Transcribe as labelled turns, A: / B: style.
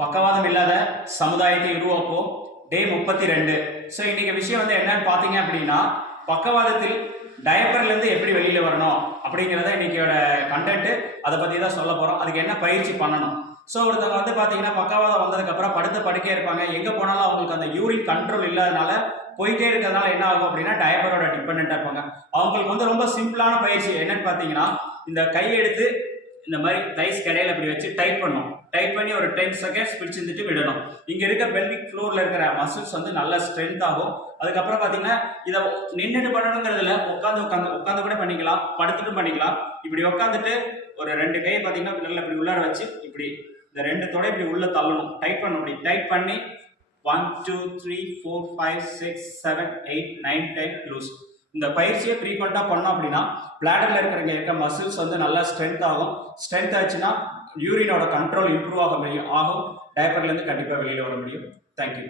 A: பக்கவாதம் இல்லாத சமுதாயத்தை உருவாக்குவோம். டே முப்பத்தி ரெண்டு ஸோ இன்னைக்கு விஷயம் வந்து என்னன்னு பார்த்தீங்க அப்படின்னா பக்கவாதத்தில் டயப்பர்லேருந்து எப்படி வெளியில் வரணும் அப்படிங்கிறத இன்னைக்கோட கண்டென்ட் அதை பற்றி தான் சொல்ல போகிறோம் அதுக்கு என்ன பயிற்சி பண்ணணும்? ஸோ ஒருத்தவங்க வந்து பார்த்தீங்கன்னா பக்கவாதம் வந்ததுக்கப்புறம் படுத்து படுத்த இருப்பாங்க. எங்கே போனாலும் அவங்களுக்கு அந்த யூரின் கண்ட்ரோல் இல்லாதனால போயிட்டே இருக்கிறதுனால என்ன ஆகும் அப்படின்னா டயப்பரோட டிபெண்ட்டாக இருப்பாங்க. அவங்களுக்கு வந்து ரொம்ப சிம்பிளான பயிற்சி என்னன்னு பார்த்தீங்கன்னா இந்த கை எடுத்து இந்த மாதிரி தைஸ் கடையில் இப்படி வச்சு டைட் பண்ணும் டைட் பண்ணி ஒரு டென் செகண்ட்ஸ் பிடிச்சிருந்துட்டு விடணும். இங்க இருக்க பெல்விக் ஃப்ளோர்ல இருக்கிற மசில்ஸ் வந்து நல்ல ஸ்ட்ரென்த் ஆகும். அதுக்கப்புறம் பாத்தீங்கன்னா இதை நின்றுட்டு பண்ணணுங்கிறதுல உட்காந்து உட்காந்து உட்காந்து கூட பண்ணிக்கலாம் படுத்துட்டு பண்ணிக்கலாம். இப்படி உட்காந்துட்டு ஒரு ரெண்டு கையை பாத்தீங்கன்னா நல்லா இப்படி உள்ளார வச்சு இப்படி இந்த ரெண்டு தொடை இப்படி உள்ள தள்ளணும். டைட் பண்ணணும். இப்படி டைட் பண்ணி one two three four five six seven eight nine ten loose இந்த பயிற்சியை ஃப்ரீக்வெண்ட்டாக பண்ணோம் அப்படின்னா பிளாடரில் இருக்கிறவங்க இருக்க மசில்ஸ் வந்து நல்லா ஸ்ட்ரென்த் ஆகும். ஸ்ட்ரென்த் ஆச்சுன்னா யூரினோட கண்ட்ரோல் இம்ப்ரூவ் ஆக முடியும் ஆகும். டயப்பர்லேருந்து கண்டிப்பாக வெளியில் வர முடியும். தேங்க்யூ